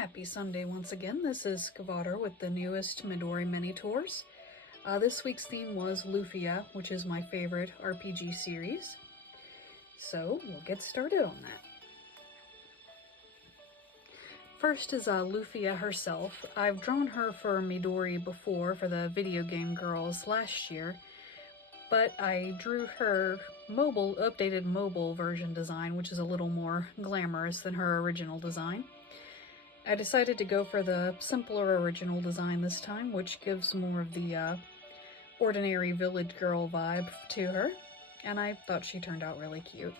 Happy Sunday once again. This is Kavader with the newest Midori Minitours. This week's theme was Lufia, which is my favorite RPG series. So we'll get started on that. First is Lufia herself. I've drawn her for Midori before for the Video Game Girls last year, but I drew her updated mobile version design, which is a little more glamorous than her original design. I decided to go for the simpler original design this time, which gives more of the ordinary village girl vibe to her, and I thought she turned out really cute.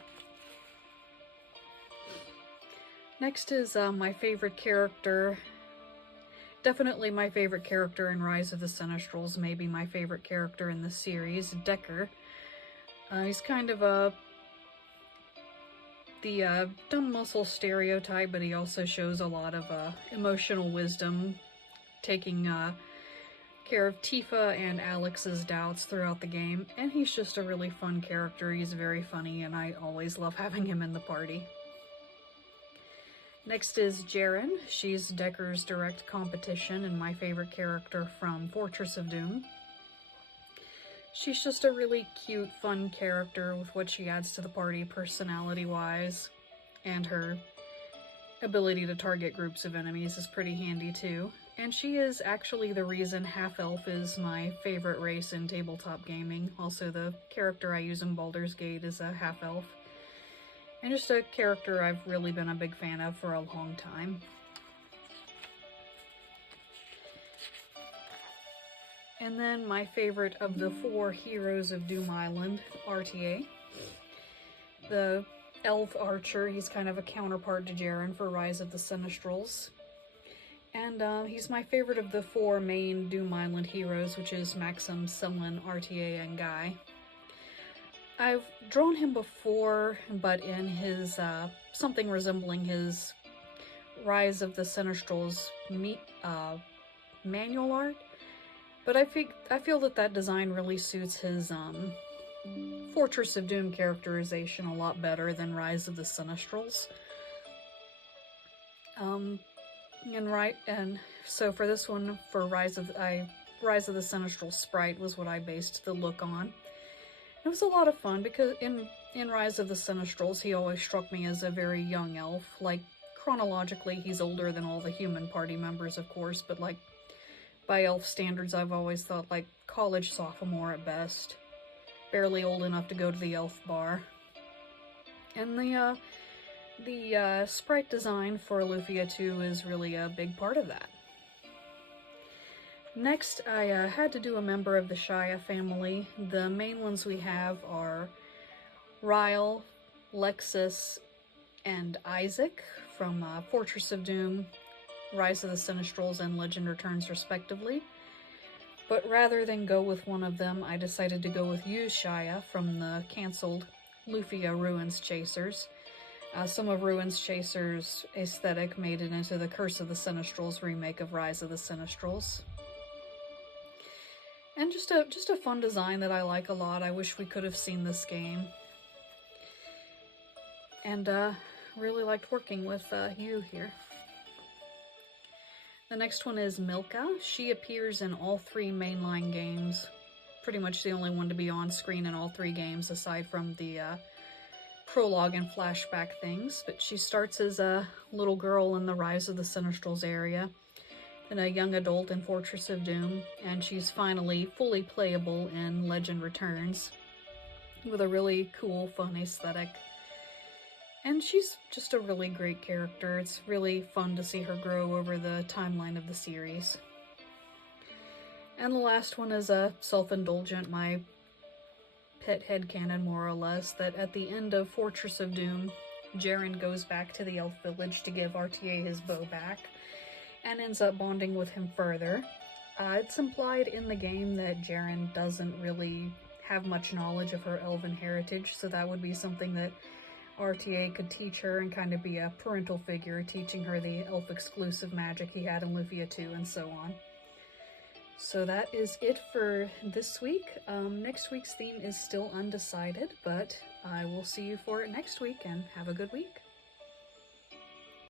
Next is my favorite character. Definitely my favorite character in Rise of the Sinistrals, maybe my favorite character in the series, Decker. He's kind of the dumb muscle stereotype, but he also shows a lot of emotional wisdom, taking care of Tifa and Alex's doubts throughout the game, and he's just a really fun character. He's very funny, and I always love having him in the party. Next is Jaren. She's Decker's direct competition and my favorite character from Fortress of Doom. She's just a really cute, fun character with what she adds to the party personality-wise, and her ability to target groups of enemies is pretty handy too. And she is actually the reason Half-Elf is my favorite race in tabletop gaming. Also, the character I use in Baldur's Gate is a Half-Elf. And just a character I've really been a big fan of for a long time. And then my favorite of the 4 heroes of Doom Island, RTA. The elf archer, he's kind of a counterpart to Jaren for Rise of the Sinistrals. And he's my favorite of the 4 main Doom Island heroes, which is Maxim, Selin, RTA, and Guy. I've drawn him before, but in his, something resembling his Rise of the Sinistrals manual art. But I feel that design really suits his Fortress of Doom characterization a lot better than Rise of the Sinistrals. And so for this one, for Rise of the Sinistrals sprite was what I based the look on. It was a lot of fun because in Rise of the Sinistrals, he always struck me as a very young elf. Like, chronologically, he's older than all the human party members, of course, but like, by elf standards, I've always thought like college sophomore at best. Barely old enough to go to the elf bar. And the sprite design for Lufia 2 is really a big part of that. Next, I had to do a member of the Shia family. The main ones we have are Ryle, Lexus, and Isaac from Fortress of Doom, Rise of the Sinistrals, and Legend Returns respectively. But rather than go with one of them, I decided to go with Shia from the cancelled Lufia Ruins Chasers. Some of Ruins Chasers' aesthetic made it into the Curse of the Sinistrals remake of Rise of the Sinistrals. And just a fun design that I like a lot. I wish we could have seen this game. And really liked working with you here. The next one is Milka. She appears in all 3 mainline games. Pretty much the only one to be on screen in all 3 games aside from the prologue and flashback things. But she starts as a little girl in the Rise of the Sinistrals area, and a young adult in Fortress of Doom, and she's finally fully playable in Legend Returns with a really cool, fun aesthetic. And she's just a really great character. It's really fun to see her grow over the timeline of the series. And the last one is a self-indulgent, my pet headcanon more or less, that at the end of Fortress of Doom, Jaren goes back to the elf village to give RTA his bow back, and ends up bonding with him further. It's implied in the game that Jaren doesn't really have much knowledge of her elven heritage, so that would be something that RTA could teach her and kind of be a parental figure, teaching her the elf-exclusive magic he had in Lufia 2 and so on. So that is it for this week. Next week's theme is still undecided, but I will see you for it next week, and have a good week.